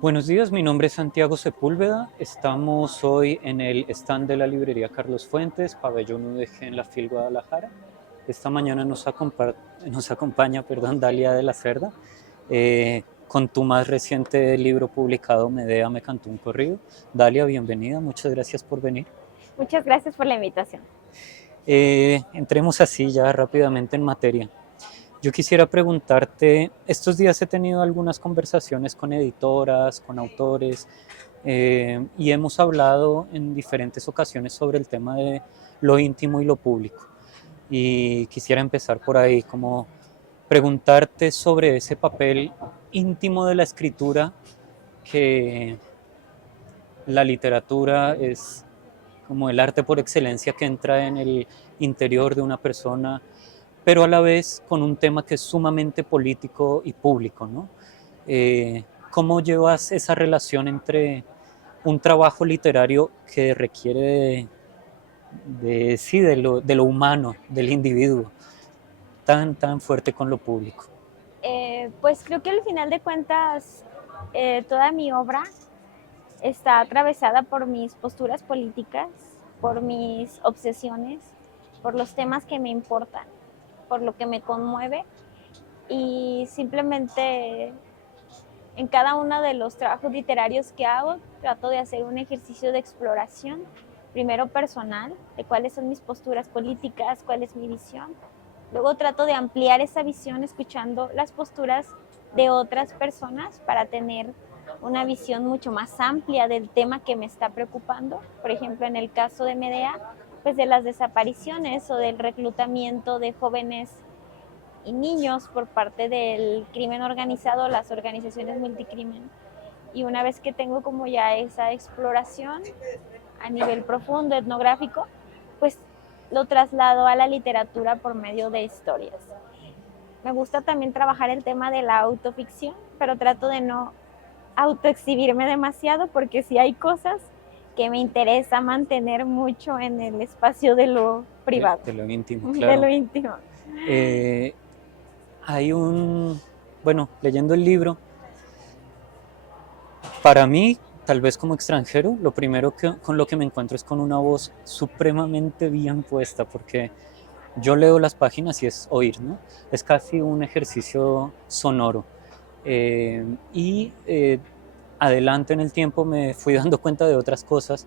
Buenos días, mi nombre es Santiago Sepúlveda. Estamos hoy en el stand de la librería Carlos Fuentes, pabellón UDG en la FIL Guadalajara. Esta mañana nos acompaña Dalia de la Cerda, con tu más reciente libro publicado, Medea me cantó un corrido. Dalia, bienvenida, muchas gracias por venir. Muchas gracias por la invitación. Entremos así ya rápidamente en materia. Yo quisiera preguntarte, estos días he tenido algunas conversaciones con editoras, con autores, y hemos hablado en diferentes ocasiones sobre el tema de lo íntimo y lo público. Y quisiera empezar por ahí, como preguntarte sobre ese papel íntimo de la escritura, que la literatura es como el arte por excelencia que entra en el interior de una persona, pero a la vez con un tema que es sumamente político y público, ¿no? ¿Cómo llevas esa relación entre un trabajo literario que requiere sí, de lo humano, del individuo, tan fuerte con lo público? Pues creo que al final de cuentas toda mi obra está atravesada por mis posturas políticas, por mis obsesiones, por los temas que me importan, por lo que me conmueve y simplemente en cada uno de los trabajos literarios que hago trato de hacer un ejercicio de exploración, primero personal, de cuáles son mis posturas políticas, cuál es mi visión. Luego trato de ampliar esa visión escuchando las posturas de otras personas para tener una visión mucho más amplia del tema que me está preocupando. Por ejemplo, en el caso de Medea, pues de las desapariciones o del reclutamiento de jóvenes y niños por parte del crimen organizado, las organizaciones multicrimen. Y una vez que tengo como ya esa exploración a nivel profundo, etnográfico, pues lo traslado a la literatura por medio de historias. Me gusta también trabajar el tema de la autoficción, pero trato de no autoexhibirme demasiado porque sí hay cosas que me interesa mantener mucho en el espacio de lo privado, De lo íntimo, de claro. lo íntimo. Eh, hay un, bueno, leyendo el libro, para mí, tal vez como extranjero, lo primero con lo que me encuentro es con una voz supremamente bien puesta, porque yo leo las páginas y es oír, ¿no? Es casi un ejercicio sonoro. Y adelante en el tiempo me fui dando cuenta de otras cosas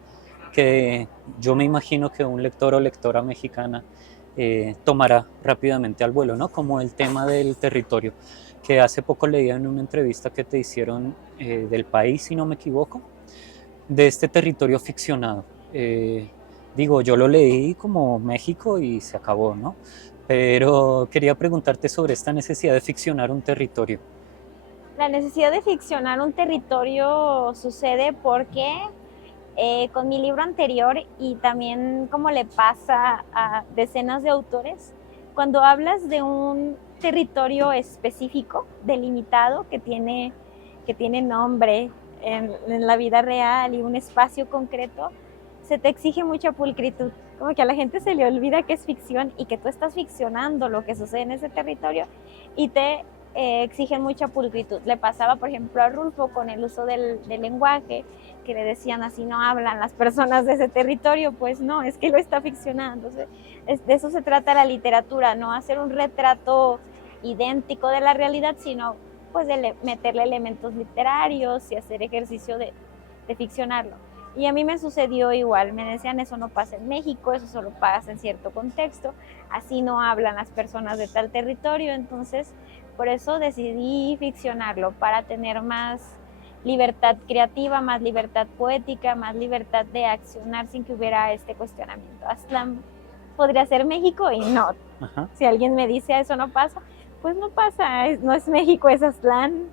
que yo me imagino que un lector o lectora mexicana tomará rápidamente al vuelo, ¿no? Como el tema del territorio, que hace poco leía en una entrevista que te hicieron del País, si no me equivoco, de este territorio ficcionado. Digo, yo lo leí como México y se acabó, ¿no? Pero quería preguntarte sobre esta necesidad de ficcionar un territorio. La necesidad de ficcionar un territorio sucede porque con mi libro anterior y también como le pasa a decenas de autores, cuando hablas de un territorio específico, delimitado, que tiene nombre en la vida real y un espacio concreto, se te exige mucha pulcritud. Como que a la gente se le olvida que es ficción y que tú estás ficcionando lo que sucede en ese territorio y te exigen mucha pulcritud. Le pasaba, por ejemplo, a Rulfo con el uso del lenguaje, que le decían así no hablan las personas de ese territorio, pues no, es que lo está ficcionando. Entonces, de eso se trata la literatura, no hacer un retrato idéntico de la realidad, sino pues de meterle elementos literarios y hacer ejercicio de ficcionarlo. Y a mí me sucedió igual, me decían eso no pasa en México, eso solo pasa en cierto contexto, así no hablan las personas de tal territorio, entonces por eso decidí ficcionarlo, para tener más libertad creativa, más libertad poética, más libertad de accionar sin que hubiera este cuestionamiento. Aztlán podría ser México y no. Ajá. Si alguien me dice eso no pasa, pues no pasa, no es México, es Aztlán.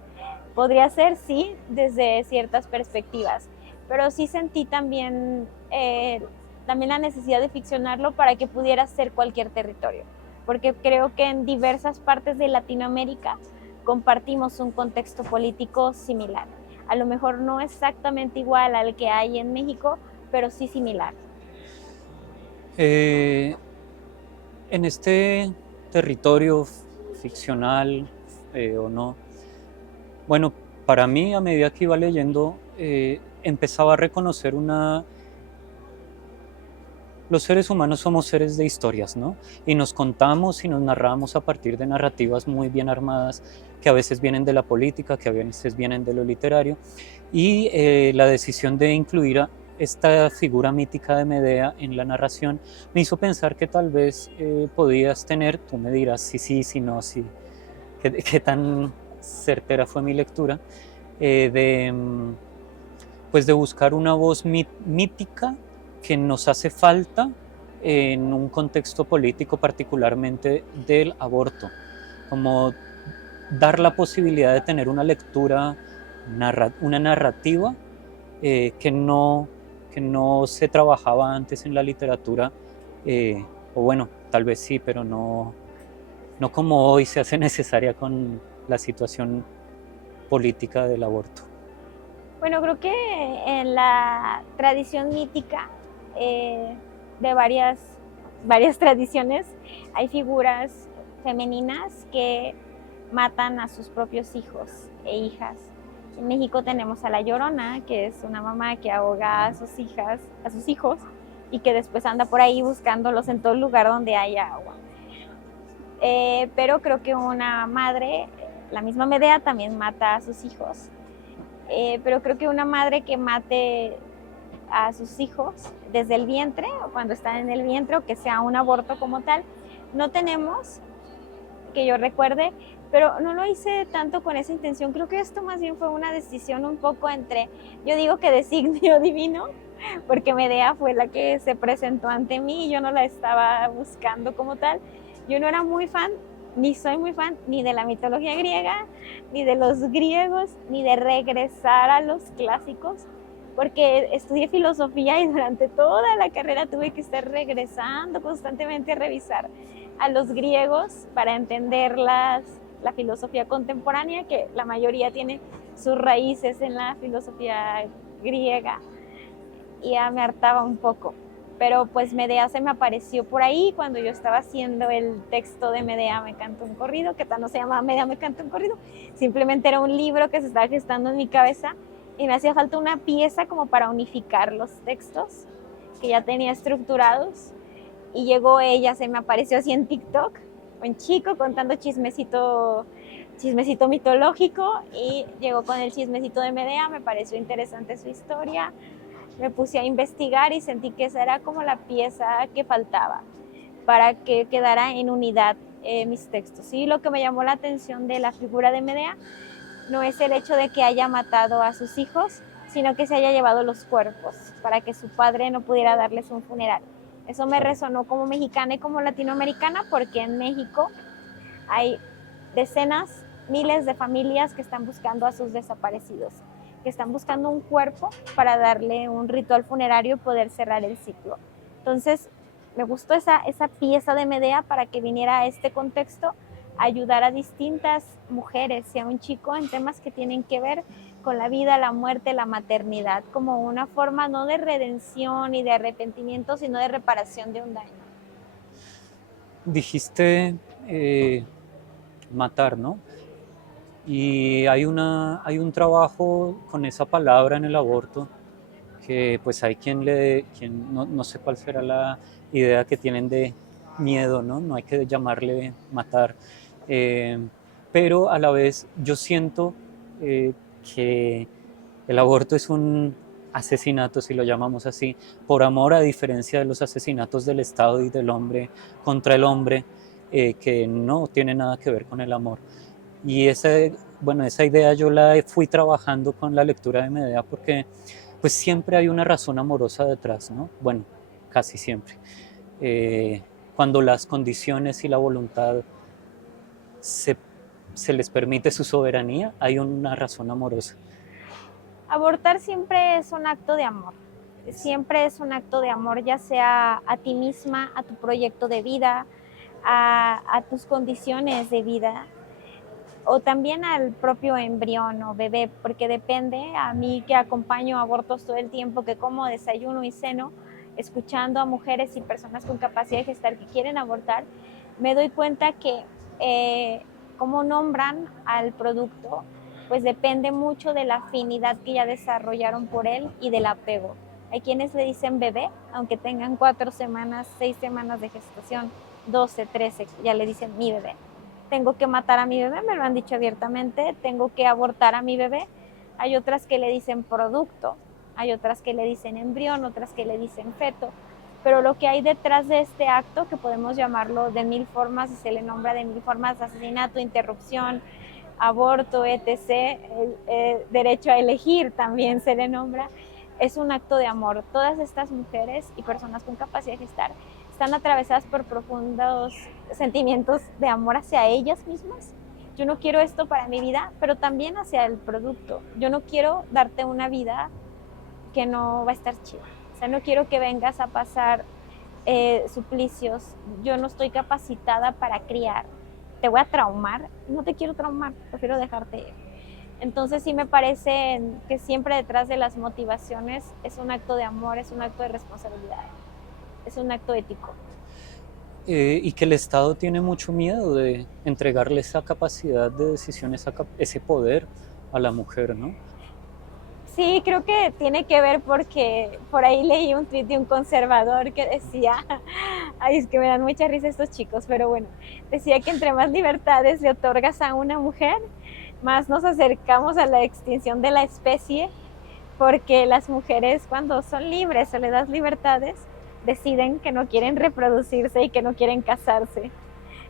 Podría ser, sí, desde ciertas perspectivas, pero sí sentí también la necesidad de ficcionarlo para que pudiera ser cualquier territorio, porque creo que en diversas partes de Latinoamérica compartimos un contexto político similar. A lo mejor no exactamente igual al que hay en México, pero sí similar. Eh, en este territorio ficcional o no, bueno, para mí, a medida que iba leyendo, empezaba a reconocer los seres humanos somos seres de historias, ¿no? Y nos contamos y nos narramos a partir de narrativas muy bien armadas, que a veces vienen de la política, que a veces vienen de lo literario. Y la decisión de incluir a esta figura mítica de Medea en la narración me hizo pensar que tal vez podías tener, tú me dirás si sí, si no, si, qué tan certera fue mi lectura, de pues de buscar una voz mítica que nos hace falta en un contexto político, particularmente del aborto, como dar la posibilidad de tener una lectura, una narrativa que no se trabajaba antes en la literatura, o bueno, tal vez sí, pero no como hoy se hace necesaria con la situación política del aborto. Bueno, creo que en la tradición mítica de varias tradiciones hay figuras femeninas que matan a sus propios hijos e hijas. En México tenemos a la Llorona, que es una mamá que ahoga a sus hijos, y que después anda por ahí buscándolos en todo lugar donde haya agua. Pero creo que una madre, la misma Medea, también mata a sus hijos. Pero creo que una madre que mate a sus hijos desde el vientre o cuando están en el vientre, o que sea un aborto como tal, no tenemos, que yo recuerde, pero no lo hice tanto con esa intención. Creo que esto más bien fue una decisión un poco entre, yo digo que designio divino, porque Medea fue la que se presentó ante mí y yo no la estaba buscando como tal. Yo no era muy fan, ni soy muy fan, ni de la mitología griega, ni de los griegos, ni de regresar a los clásicos, porque estudié filosofía y durante toda la carrera tuve que estar regresando constantemente a revisar a los griegos para entender la filosofía contemporánea, que la mayoría tiene sus raíces en la filosofía griega, y ya me hartaba un poco. Pero pues Medea se me apareció por ahí cuando yo estaba haciendo el texto de Medea me canta un corrido, que tal no se llama Medea me canta un corrido, simplemente era un libro que se estaba gestando en mi cabeza y me hacía falta una pieza como para unificar los textos que ya tenía estructurados. Y llegó ella, se me apareció así en TikTok, un chico contando chismecito mitológico, y llegó con el chismecito de Medea. Me pareció interesante su historia, me puse a investigar y sentí que esa era como la pieza que faltaba para que quedara en unidad mis textos. Y lo que me llamó la atención de la figura de Medea no es el hecho de que haya matado a sus hijos, sino que se haya llevado los cuerpos para que su padre no pudiera darles un funeral. Eso me resonó como mexicana y como latinoamericana, porque en México hay decenas, miles de familias que están buscando a sus desaparecidos, que están buscando un cuerpo para darle un ritual funerario y poder cerrar el ciclo. Entonces, me gustó esa pieza de Medea para que viniera a este contexto a ayudar a distintas mujeres y a un chico en temas que tienen que ver con la vida, la muerte, la maternidad, como una forma no de redención y de arrepentimiento, sino de reparación de un daño. Dijiste matar, ¿no? Y hay un trabajo con esa palabra en el aborto que pues hay quien no sé cuál será la idea que tienen de miedo, ¿no? No hay que llamarle matar. Eh, pero a la vez yo siento que el aborto es un asesinato, si lo llamamos así, por amor, a diferencia de los asesinatos del Estado y del hombre contra el hombre, que no tiene nada que ver con el amor. Y esa idea yo la fui trabajando con la lectura de Medea porque pues siempre hay una razón amorosa detrás, ¿no? Bueno, casi siempre. Cuando las condiciones y la voluntad se, se les permite su soberanía, hay una razón amorosa. Abortar siempre es un acto de amor. Siempre es un acto de amor, ya sea a ti misma, a tu proyecto de vida, a tus condiciones de vida, o también al propio embrión o bebé, porque depende. A mí, que acompaño abortos todo el tiempo, que como, desayuno y ceno, escuchando a mujeres y personas con capacidad de gestar que quieren abortar, me doy cuenta que cómo nombran al producto pues depende mucho de la afinidad que ya desarrollaron por él y del apego. Hay quienes le dicen bebé, aunque tengan 4 semanas, 6 semanas de gestación, 12, 13, ya le dicen mi bebé. Tengo que matar a mi bebé, me lo han dicho abiertamente, tengo que abortar a mi bebé. Hay otras que le dicen producto, hay otras que le dicen embrión, otras que le dicen feto. Pero lo que hay detrás de este acto, que podemos llamarlo de 1000 formas, y se le nombra de 1000 formas, asesinato, interrupción, aborto, etc., derecho a elegir también se le nombra, es un acto de amor. Todas estas mujeres y personas con capacidad de gestar están atravesadas por profundos sentimientos de amor hacia ellas mismas. Yo no quiero esto para mi vida, pero también hacia el producto. Yo no quiero darte una vida que no va a estar chida. O sea, no quiero que vengas a pasar suplicios. Yo no estoy capacitada para criar. Te voy a traumar. No te quiero traumar, prefiero dejarte ir. Entonces sí me parece que siempre detrás de las motivaciones es un acto de amor, es un acto de responsabilidad, es un acto ético. Y que el Estado tiene mucho miedo de entregarle esa capacidad de decisión, ese poder a la mujer, ¿no? Sí, creo que tiene que ver porque por ahí leí un tuit de un conservador que decía, ay, es que me dan mucha risa estos chicos, pero bueno, decía que entre más libertades le otorgas a una mujer, más nos acercamos a la extinción de la especie, porque las mujeres cuando son libres o le das libertades, deciden que no quieren reproducirse y que no quieren casarse.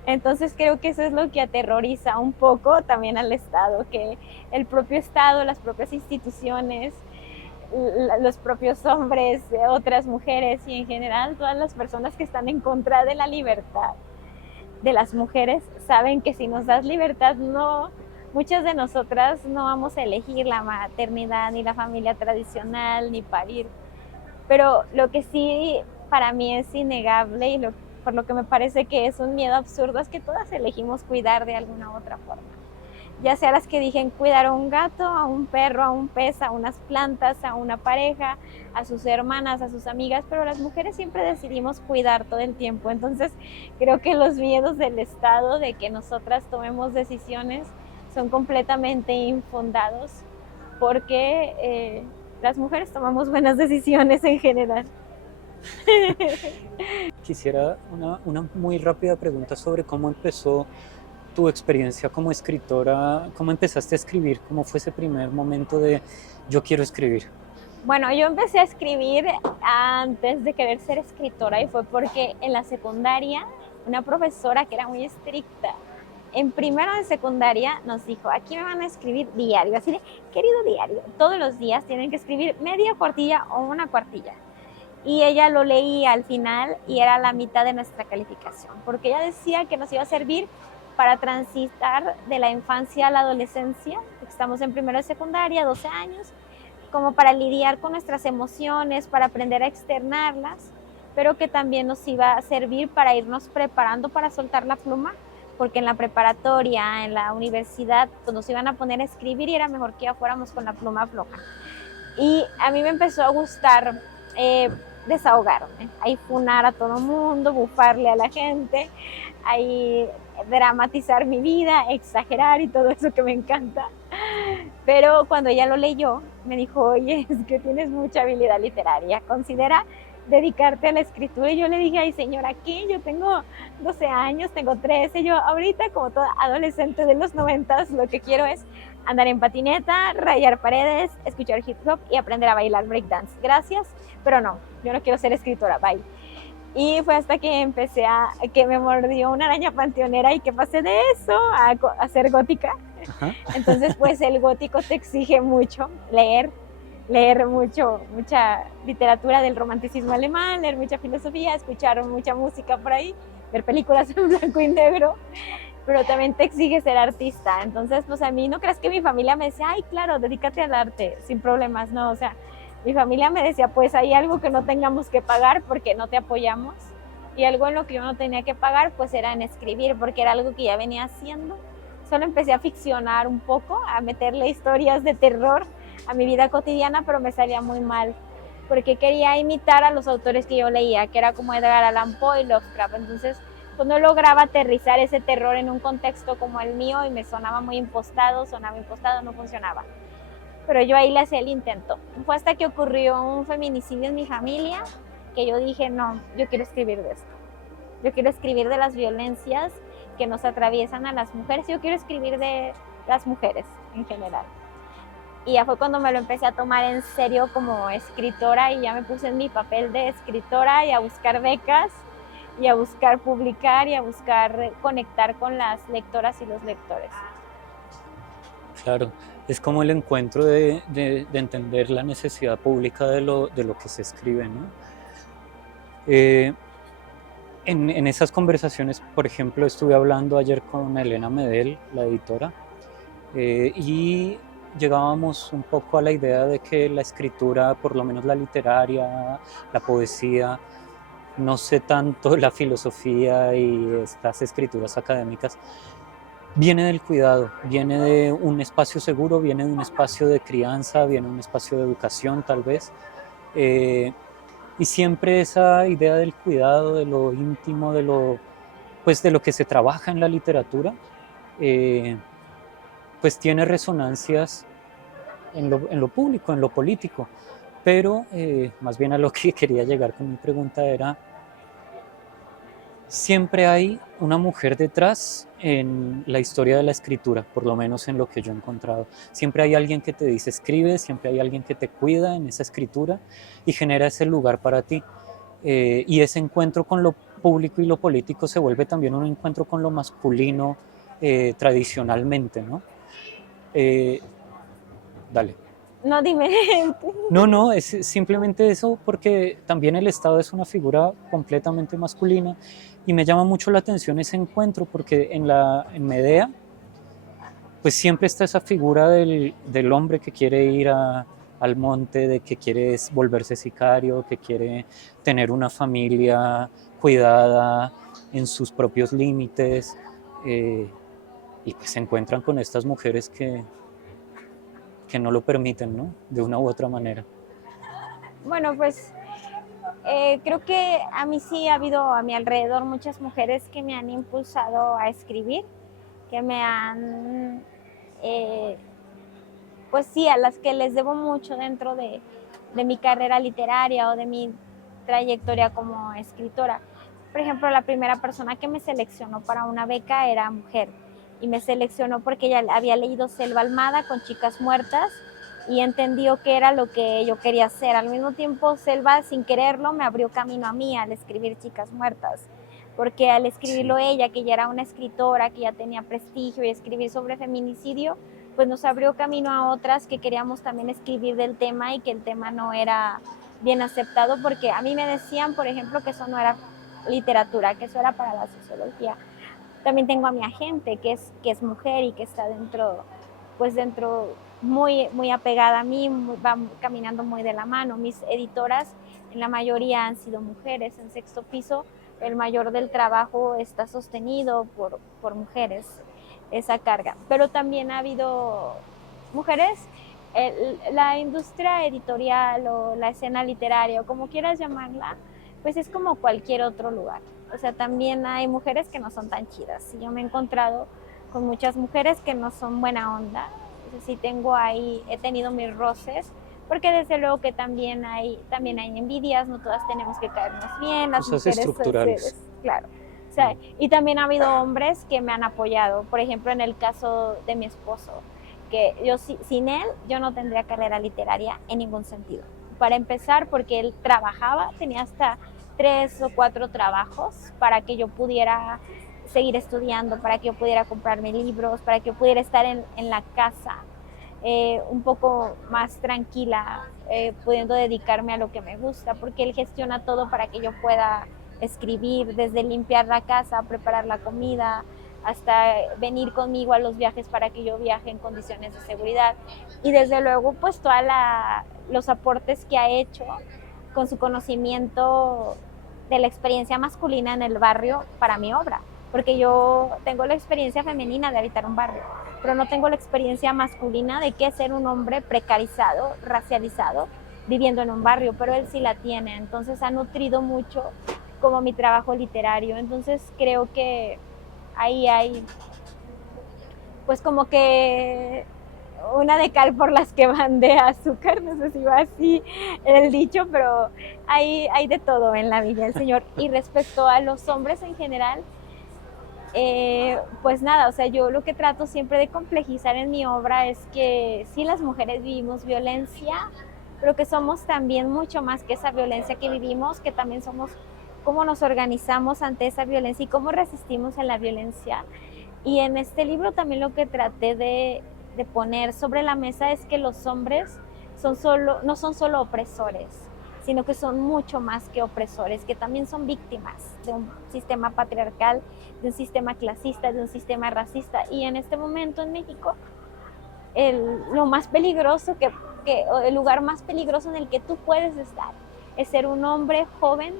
Entonces creo que eso es lo que aterroriza un poco también al Estado, que el propio Estado, las propias instituciones, los propios hombres, otras mujeres y en general todas las personas que están en contra de la libertad de las mujeres saben que si nos das libertad, no, muchas de nosotras no vamos a elegir la maternidad ni la familia tradicional ni parir. Pero lo que sí para mí es innegable y por lo que me parece que es un miedo absurdo es que todas elegimos cuidar de alguna u otra forma. Ya sea las que dijen cuidar a un gato, a un perro, a un pez, a unas plantas, a una pareja, a sus hermanas, a sus amigas, pero las mujeres siempre decidimos cuidar todo el tiempo. Entonces creo que los miedos del Estado de que nosotras tomemos decisiones son completamente infundados porque las mujeres tomamos buenas decisiones en general. Quisiera una muy rápida pregunta sobre cómo empezó tu experiencia como escritora, cómo empezaste a escribir, cómo fue ese primer momento de yo quiero escribir. Bueno, yo empecé a escribir antes de querer ser escritora y fue porque en la secundaria una profesora que era muy estricta, en primero de secundaria nos dijo, aquí me van a escribir diario, así de, querido diario, todos los días tienen que escribir media cuartilla o una cuartilla. Y ella lo leía al final y era la mitad de nuestra calificación, porque ella decía que nos iba a servir para transitar de la infancia a la adolescencia, estamos en primero de secundaria, 12 años, como para lidiar con nuestras emociones, para aprender a externarlas, pero que también nos iba a servir para irnos preparando para soltar la pluma, porque en la preparatoria, en la universidad, pues nos iban a poner a escribir y era mejor que ya fuéramos con la pluma floja. Y a mí me empezó a gustar desahogarme, ahí funar a todo mundo, bufarle a la gente, ahí dramatizar mi vida, exagerar y todo eso que me encanta. Pero cuando ella lo leyó, me dijo, oye, es que tienes mucha habilidad literaria, considera dedicarte a la escritura. Y yo le dije, ay señora, ¿qué? Yo tengo 12 años, tengo 13, yo ahorita como toda adolescente de los 90s, lo que quiero es andar en patineta, rayar paredes, escuchar hip hop y aprender a bailar breakdance. Gracias, pero no, yo no quiero ser escritora, bye. Y fue hasta que empecé que me mordió una araña panteonera y que pasé de eso a ser gótica. Ajá. Entonces, pues el gótico te exige mucho, leer mucho, mucha literatura del romanticismo alemán, leer mucha filosofía, escuchar mucha música por ahí, ver películas en blanco y negro, pero también te exige ser artista. Entonces, pues a mí, no creas que mi familia me decía, ay, claro, dedícate al arte, sin problemas, no, o sea, mi familia me decía, pues hay algo que no tengamos que pagar porque no te apoyamos, y algo en lo que yo no tenía que pagar, pues era en escribir, porque era algo que ya venía haciendo. Solo empecé a ficcionar un poco, a meterle historias de terror a mi vida cotidiana, pero me salía muy mal, porque quería imitar a los autores que yo leía, que era como Edgar Allan Poe y Lovecraft. Entonces, pues no lograba aterrizar ese terror en un contexto como el mío y me sonaba impostado, no funcionaba. Pero yo ahí le hacía el intento. Fue hasta que ocurrió un feminicidio en mi familia que yo dije, no, yo quiero escribir de esto. Yo quiero escribir de las violencias que nos atraviesan a las mujeres. Yo quiero escribir de las mujeres en general. Y ya fue cuando me lo empecé a tomar en serio como escritora y ya me puse en mi papel de escritora y a buscar becas y a buscar publicar y a buscar conectar con las lectoras y los lectores. Claro, es como el encuentro de entender la necesidad pública de lo que se escribe, ¿no? En esas conversaciones, por ejemplo, estuve hablando ayer con Elena Medel, la editora, y llegábamos un poco a la idea de que la escritura, por lo menos la literaria, la poesía, no sé tanto la filosofía y estas escrituras académicas, viene del cuidado, viene de un espacio seguro, viene de un espacio de crianza, viene de un espacio de educación tal vez. Y siempre esa idea del cuidado, de lo íntimo, pues de lo que se trabaja en la literatura, pues tiene resonancias en lo público, en lo político. Pero más bien a lo que quería llegar con mi pregunta era, siempre hay una mujer detrás en la historia de la escritura, por lo menos en lo que yo he encontrado. Siempre hay alguien que te dice escribe, siempre hay alguien que te cuida en esa escritura y genera ese lugar para ti. Y ese encuentro con lo público y lo político se vuelve también un encuentro con lo masculino tradicionalmente, ¿no? Dale. No, dime. No, es simplemente eso porque también el Estado es una figura completamente masculina y me llama mucho la atención ese encuentro porque en Medea pues siempre está esa figura del hombre que quiere ir al monte, de que quiere volverse sicario, que quiere tener una familia cuidada en sus propios límites y pues se encuentran con estas mujeres que no lo permiten, ¿no? De una u otra manera. Bueno, pues creo que a mí sí ha habido a mi alrededor muchas mujeres que me han impulsado a escribir, que me han, pues sí, a las que les debo mucho dentro de mi carrera literaria o de mi trayectoria como escritora. Por ejemplo, la primera persona que me seleccionó para una beca era mujer y me seleccionó porque ella había leído Selva Almada con Chicas Muertas y entendió que era lo que yo quería hacer. Al mismo tiempo, Selva, sin quererlo, me abrió camino a mí al escribir Chicas Muertas, porque al escribirlo ella, que ya era una escritora, que ya tenía prestigio, y escribir sobre feminicidio, pues nos abrió camino a otras que queríamos también escribir del tema y que el tema no era bien aceptado, porque a mí me decían, por ejemplo, que eso no era literatura, que eso era para la sociología. También tengo a mi agente, que es mujer y que está dentro muy apegada a mí, va caminando muy de la mano. Mis editoras, en la mayoría han sido mujeres. En Sexto Piso, el mayor del trabajo está sostenido por mujeres, esa carga. Pero también ha habido mujeres, la industria editorial o la escena literaria, o como quieras llamarla, pues es como cualquier otro lugar. O sea, también hay mujeres que no son tan chidas. Yo me he encontrado con muchas mujeres que no son buena onda. O sea, sí he tenido mis roces, porque desde luego que también hay envidias, no todas tenemos que caernos bien, las cosas mujeres estructurales. claro. O sea, y también ha habido hombres que me han apoyado. Por ejemplo, en el caso de mi esposo, que yo sin él yo no tendría carrera literaria en ningún sentido. Para empezar, porque él trabajaba, tenía hasta 3 o 4 trabajos para que yo pudiera seguir estudiando, para que yo pudiera comprarme libros, para que yo pudiera estar en la casa un poco más tranquila, pudiendo dedicarme a lo que me gusta, porque él gestiona todo para que yo pueda escribir, desde limpiar la casa, preparar la comida, hasta venir conmigo a los viajes para que yo viaje en condiciones de seguridad. Y desde luego, pues todos los aportes que ha hecho con su conocimiento de la experiencia masculina en el barrio para mi obra, porque yo tengo la experiencia femenina de habitar un barrio, pero no tengo la experiencia masculina de qué es ser un hombre precarizado, racializado, viviendo en un barrio, pero él sí la tiene. Entonces ha nutrido mucho como mi trabajo literario. Entonces creo que ahí hay pues como que una de cal por las que van de azúcar, no sé si va así el dicho, pero hay de todo en la Viña del Señor. Y respecto a los hombres en general, pues nada, o sea, yo lo que trato siempre de complejizar en mi obra es que sí, las mujeres vivimos violencia, pero que somos también mucho más que esa violencia que vivimos, que también somos cómo nos organizamos ante esa violencia y cómo resistimos a la violencia. Y en este libro también lo que traté de poner sobre la mesa es que los hombres no son solo opresores, sino que son mucho más que opresores, que también son víctimas de un sistema patriarcal, de un sistema clasista, de un sistema racista. Y en este momento en México, lo más peligroso el lugar más peligroso en el que tú puedes estar es ser un hombre joven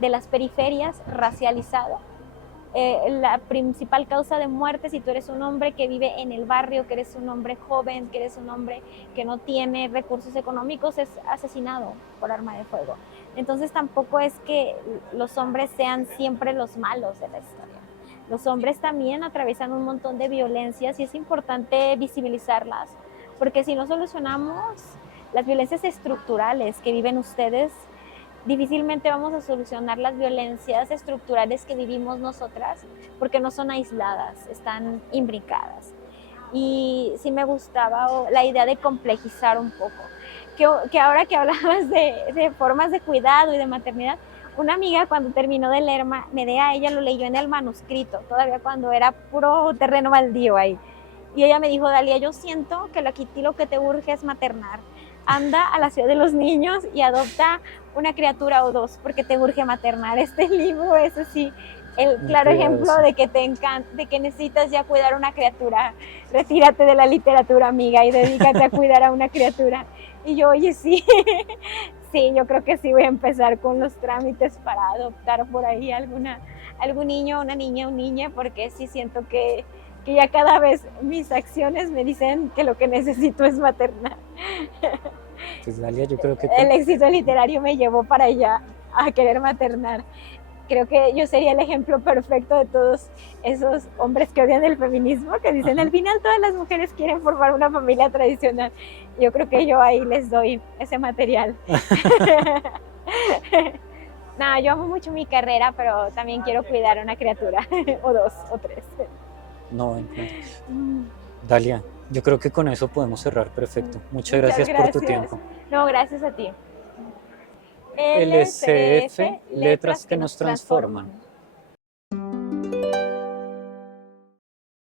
de las periferias, racializado. La principal causa de muerte, si tú eres un hombre que vive en el barrio, que eres un hombre joven, que eres un hombre que no tiene recursos económicos, es asesinado por arma de fuego. Entonces tampoco es que los hombres sean siempre los malos de la historia. Los hombres también atraviesan un montón de violencias y es importante visibilizarlas, porque si no solucionamos las violencias estructurales que viven ustedes, difícilmente vamos a solucionar las violencias estructurales que vivimos nosotras, porque no son aisladas, están imbricadas. Y sí me gustaba la idea de complejizar un poco, que ahora que hablabas de formas de cuidado y de maternidad, una amiga cuando terminó de leer Medea, ella lo leyó en el manuscrito, todavía cuando era puro terreno baldío ahí. Y ella me dijo: Dalia, yo siento que aquí lo que te urge es maternar. Anda a la ciudad de los niños y adopta una criatura o dos, porque te urge maternar. Este libro es así, el claro ejemplo de que de que necesitas ya cuidar una criatura. Retírate de la literatura, amiga, y dedícate a cuidar a una criatura. Y yo, oye, sí, sí, yo creo que sí voy a empezar con los trámites para adoptar por ahí algún niño, una niña, un niño, porque sí siento que ya cada vez mis acciones me dicen que lo que necesito es maternar. Pues Dalia, yo creo que el éxito literario me llevó para allá, a querer maternar. Creo que yo sería el ejemplo perfecto de todos esos hombres que odian el feminismo, que dicen: al final todas las mujeres quieren formar una familia tradicional. Yo creo que yo ahí les doy ese material. No, yo amo mucho mi carrera, pero también quiero cuidar a una criatura, o dos, o tres. No, Dalia, yo creo que con eso podemos cerrar perfecto. Muchas gracias por tu tiempo. No, gracias a ti. LCF, letras que nos transforman.